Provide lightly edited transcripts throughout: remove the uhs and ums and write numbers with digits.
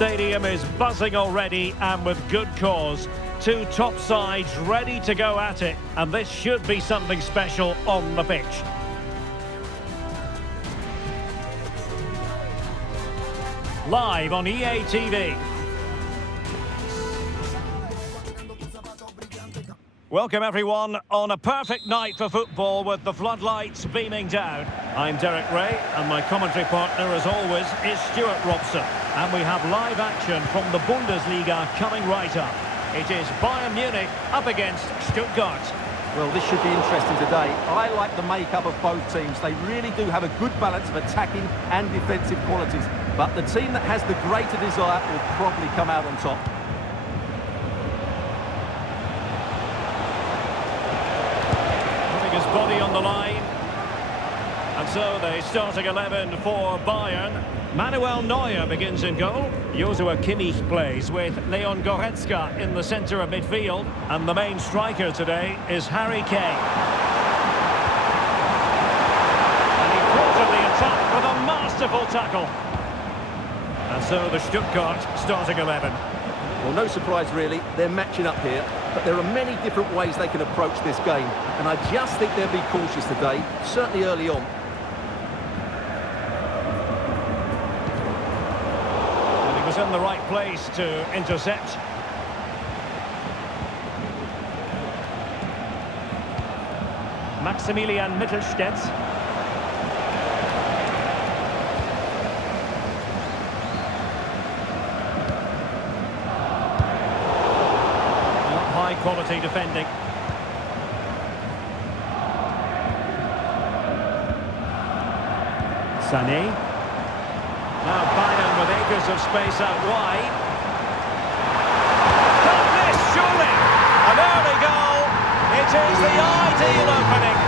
stadium is buzzing already, and with good cause. Two top sides ready to go at it, and this should be something special on the pitch. Live on EA TV. Welcome everyone on a perfect night for football with the floodlights beaming down. I'm Derek Ray and my commentary partner as always is Stuart Robson. And we have live action from the Bundesliga coming right up. It is Bayern Munich up against Stuttgart. Well, this should be interesting today. I like the makeup of both teams. They really do have a good balance of attacking and defensive qualities. But the team that has the greater desire will probably come out on top. His body on the line. And so the starting 11 for Bayern. Manuel Neuer begins in goal. Joshua Kimmich plays with Leon Goretzka in the centre of midfield. And the main striker today is Harry Kane. And he thwarted the attack with a masterful tackle. And so the Stuttgart starting 11. Well, no surprise really, they're matching up here, but there are many different ways they can approach this game, and I just think they'll be cautious today, certainly early on. And he was in the right place to intercept. Maximilian Mittelstädt. Quality defending. Sané. Now Bayern with acres of space out wide. Got this, surely! An early goal. It is the ideal opening.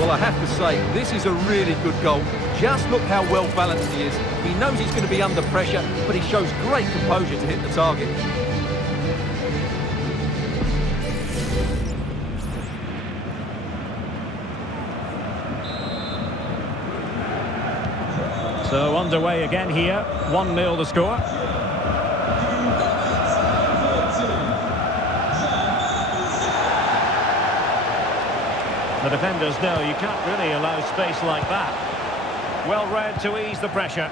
Well, I have to say, this is a really good goal. Just look how well balanced he is. He knows he's going to be under pressure, but he shows great composure to hit the target. So underway again here, 1-0 the score. The defenders know you can't really allow space like that. Well read to ease the pressure.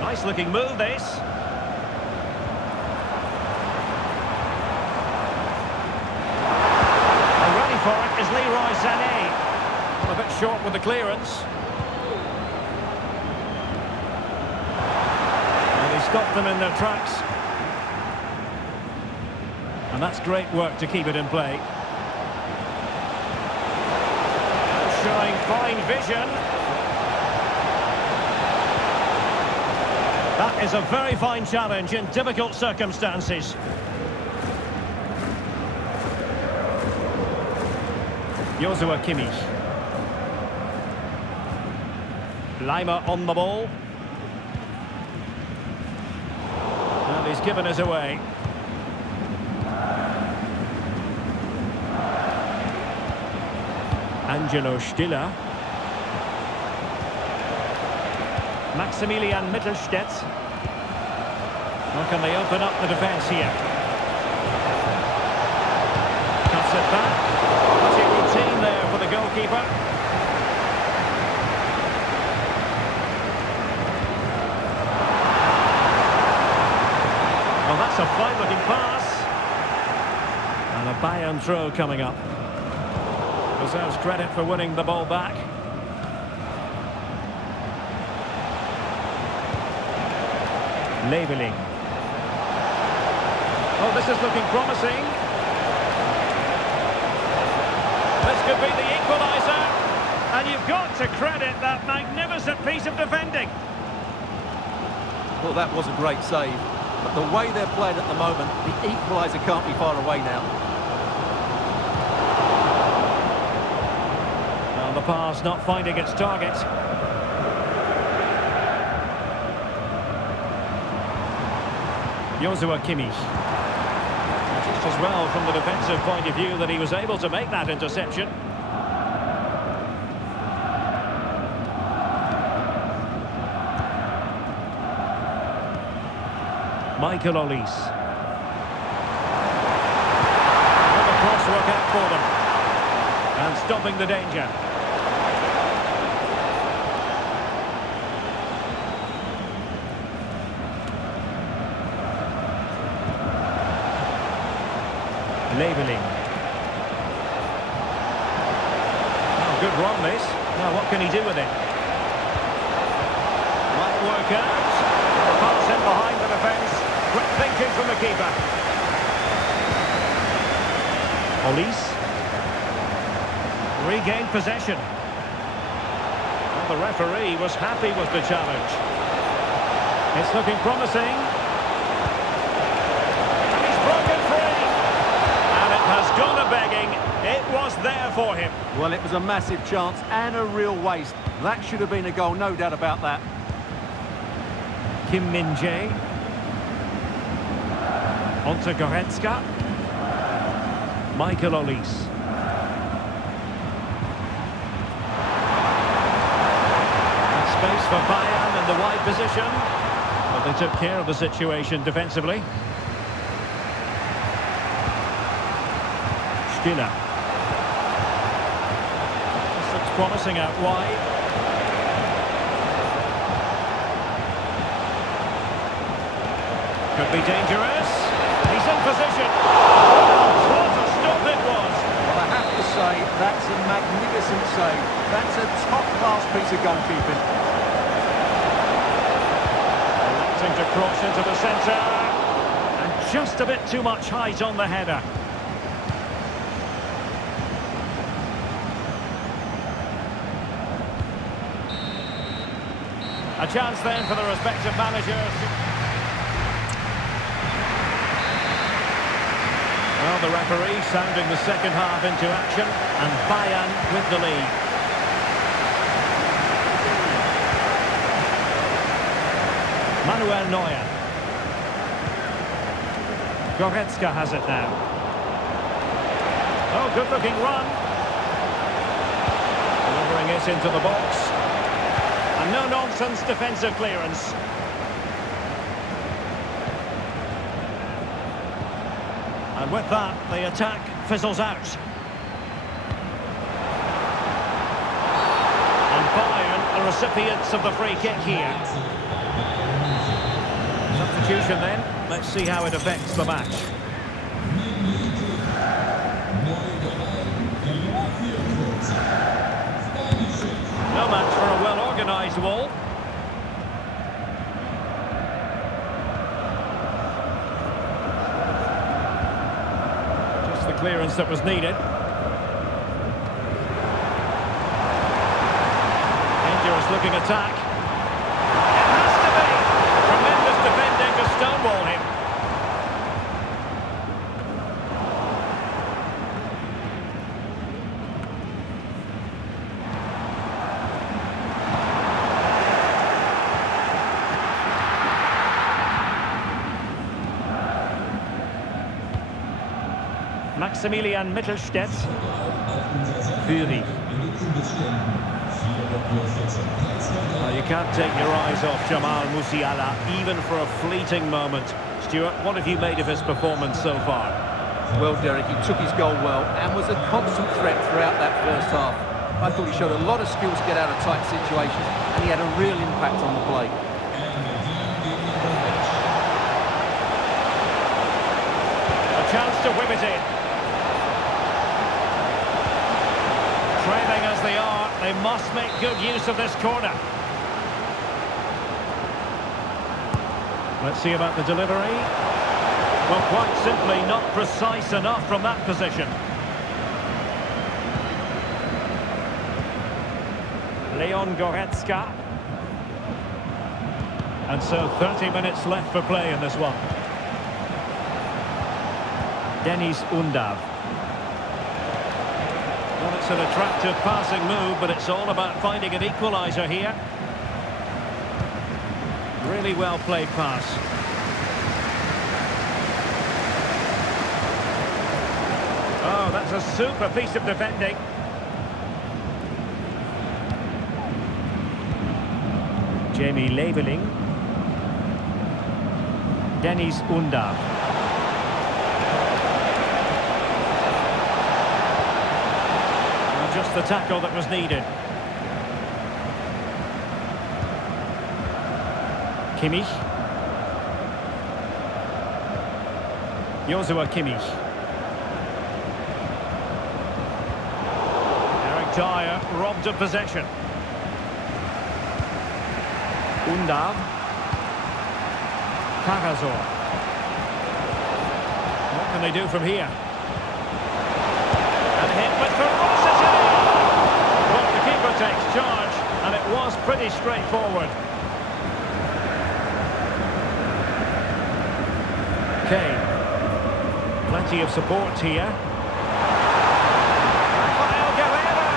Nice looking move this. And ready for it is Leroy Sané. A bit short with the clearance. And he stopped them in their tracks. And that's great work to keep it in play. Showing fine vision. That is a very fine challenge in difficult circumstances. Joshua Kimmich. Lima on the ball. And he's given us away. Angelo Stiller. Maximilian Mittelstädt. How can they open up the defence here? Cuts it back. Pretty routine there for the goalkeeper. Well, that's a fine-looking pass. And a Bayern throw coming up. Deserves credit for winning the ball back. Leveling. Oh, this is looking promising. This could be the equaliser. And you've got to credit that magnificent piece of defending. Well, that was a great save. But the way they're playing at the moment, the equaliser can't be far away now. Well, the pass not finding its target. Joshua Kimmich. Just as well from the defensive point of view that he was able to make that interception. Michael Olise. Well, the cross work out for them. And stopping the danger. Leveling. Oh, good run this. Now what can he do with it? Might work out. The pass in behind the defence. Quick thinking from the keeper. Olise. Regained possession. Well, the referee was happy with the challenge. It's looking promising. And he's broken free. And it has gone a-begging. It was there for him. Well, it was a massive chance and a real waste. That should have been a goal, no doubt about that. Kim Min-jae. On to Goretzka. Michael Olise. Space for Bayern in the wide position. But they took care of the situation defensively. Stiller. This looks promising out wide. Could be dangerous. He's in position. What a stop it was. Well, I have to say, that's a magnificent save. That's a top-class piece of goalkeeping. Electing to cross into the centre. And just a bit too much height on the header. A chance then for the respective managers. Well, the referee sounding the second half into action, and Bayern with the lead. Manuel Neuer. Goretzka has it now. Oh, good-looking run. Delivering it into the box. And no-nonsense defensive clearance. And with that, the attack fizzles out. And Bayern, the recipients of the free kick here. Substitution then. Let's see how it affects the match. No match for a well-organised wall. Clearance that was needed. Dangerous looking attack. It has to be. Tremendous defending to stonewall him. Maximilian Mittelstädt. Fury. You can't take your eyes off Jamal Musiala, even for a fleeting moment. Stuart, what have you made of his performance so far? Well, Derek, he took his goal well and was a constant threat throughout that first half. I thought he showed a lot of skills to get out of tight situations, and he had a real impact on the play. A chance to whip it in. Trailing as they are, they must make good use of this corner. Let's see about the delivery. Well, quite simply not precise enough from that position. Leon Goretzka. And so 30 minutes left for play in this one. Dennis Undav. Well, it's an attractive passing move, but it's all about finding an equaliser here. Really well played pass. Oh, that's a super piece of defending. Jamie Leveling. Dennis Undav. Just the tackle that was needed. Kimmich. Joshua Kimmich. Eric Dyer robbed of possession. Undav. Pagazor. What can they do from here? And hit with ferocity! Well, the keeper takes charge, and it was pretty straightforward. Kane. Plenty of support here. Rafael Guerreiro!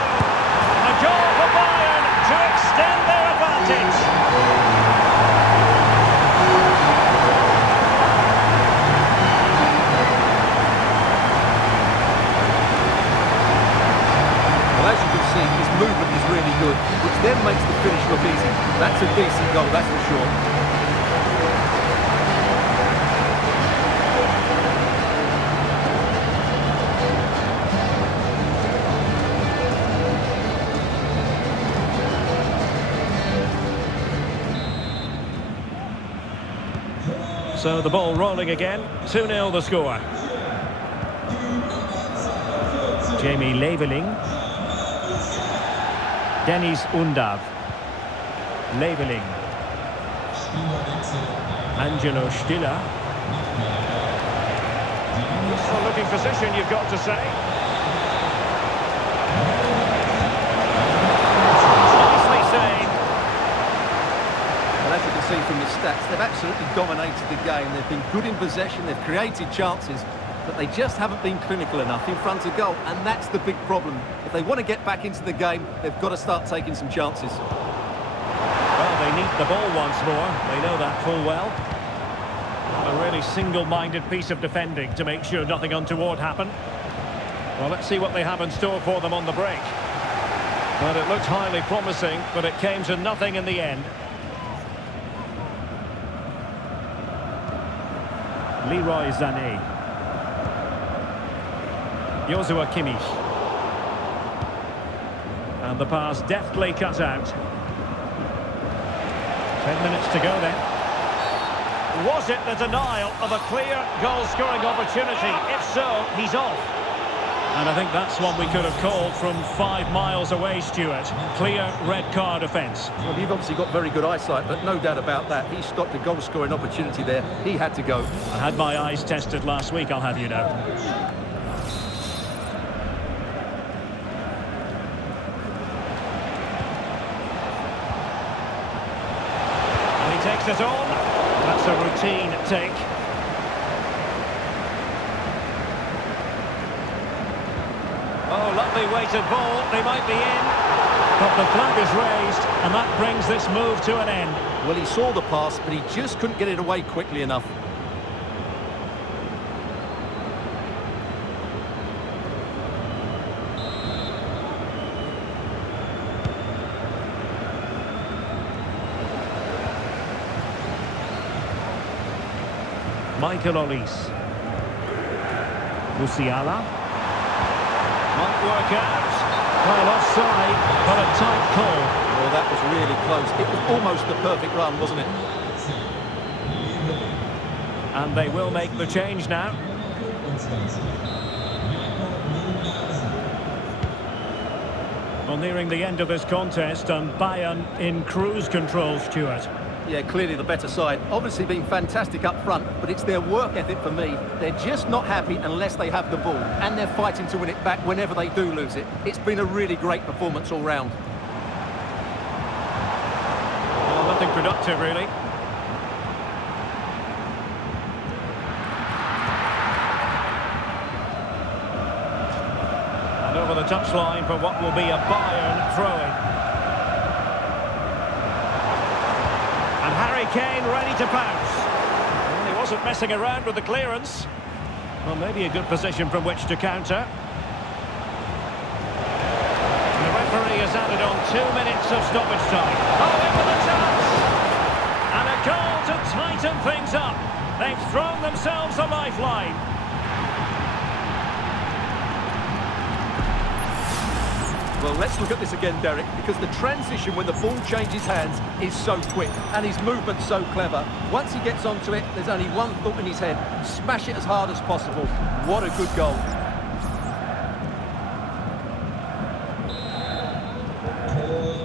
A goal for Bayern to extend their advantage. Well, as you can see, his movement is really good, which then makes the finish look easy. That's a decent goal, that's for sure. So the ball rolling again, 2-0 the score. Jamie Leveling. Dennis Undav. Leveling. Angelo Stiller. Useful looking position, you've got to say. Nicely saved. Well, as you can see from the stats, they've absolutely dominated the game. They've been good in possession, they've created chances, but they just haven't been clinical enough in front of goal, and that's the big problem. If they want to get back into the game, they've got to start taking some chances. Well, they need the ball once more. They know that full well. A really single-minded piece of defending to make sure nothing untoward happened. Well, let's see what they have in store for them on the break. But it looked highly promising, but it came to nothing in the end. Leroy Sané. Joshua Kimmich. And the pass deftly cut out. 10 minutes to go then. Was it the denial of a clear goal-scoring opportunity? If so, he's off. And I think that's one we could have called from 5 miles away, Stuart. Clear red card offence. Well, you've obviously got very good eyesight, but no doubt about that. He stopped a goal-scoring opportunity there. He had to go. I had my eyes tested last week, I'll have you know. And he takes it on. That's a routine take. Oh, lovely weighted ball. They might be in. But the flag is raised, and that brings this move to an end. Well, he saw the pass, but he just couldn't get it away quickly enough. Michael Olise. Musiala. Might work out. Well, offside, but a tight call. Well, that was really close. It was almost the perfect run, wasn't it? And they will make the change now. Well, nearing the end of this contest, and Bayern in cruise control, Stuart. Yeah, clearly the better side. Obviously been fantastic up front, but it's their work ethic for me. They're just not happy unless they have the ball, and they're fighting to win it back whenever they do lose it. It's been a really great performance all round. Well, nothing productive, really. over the touchline for what will be a Bayern throw-in. And Harry Kane ready to pounce. Well, he wasn't messing around with the clearance. Well, maybe a good position from which to counter. The referee has added on 2 minutes of stoppage time. Oh, in with a chance! And a goal to tighten things up. They've thrown themselves a lifeline. Well, let's look at this again, Derek, because the transition when the ball changes hands is so quick and his movement's so clever. Once he gets onto it, there's only one thought in his head: smash it as hard as possible. What a good goal.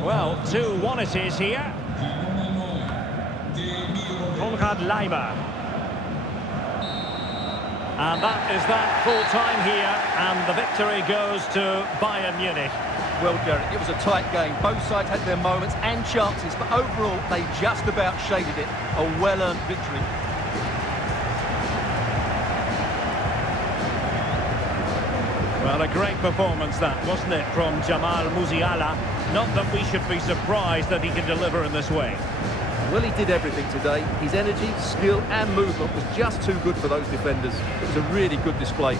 Well, 2-1 it is here. Konrad Leimer. And that is that full time here, and the victory goes to Bayern Munich. Well, Derek, it was a tight game. Both sides had their moments and chances, but overall, they just about shaded it. A well-earned victory. Well, a great performance that, wasn't it, from Jamal Musiala? Not that we should be surprised that he can deliver in this way. Well, he did everything today. His energy, skill and movement was just too good for those defenders. It was a really good display.